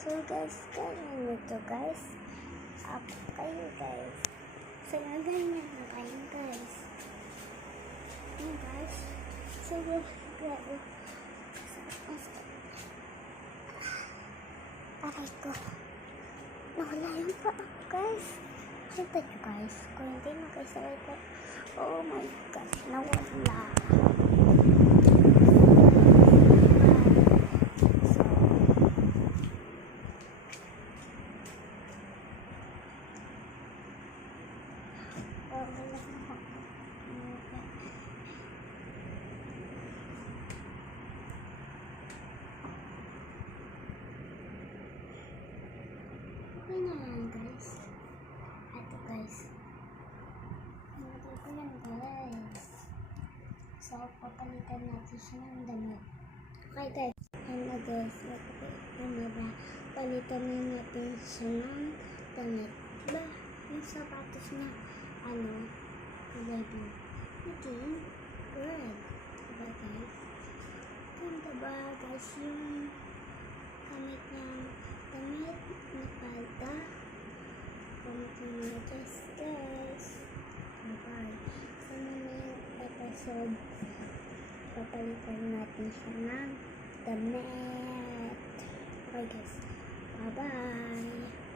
So guys, ganyan nyo to guys. Up kayo guys. So ganyan na kayo guys. Yun guys. So guys, aray ko. Nawala yung pa guys. Kita nyo guys. Kung hindi na kayo sabay ko. Oh my gosh, nawala. Okay na yan guys. Ito guys. Ito ko yan guys. So papalitan natin siya ng damit. Okay guys. Ayan na guys. Palitan na natin siya ng damit. Diba? Yung sapatos niya. Ready. Okay. Good. Diba guys? Ganda ba guys yung damit niyang damit na palda. Comment nyo guys. Bye. So mamaya episode papalitan natin siya ng damit. Okay guys. Bye bye.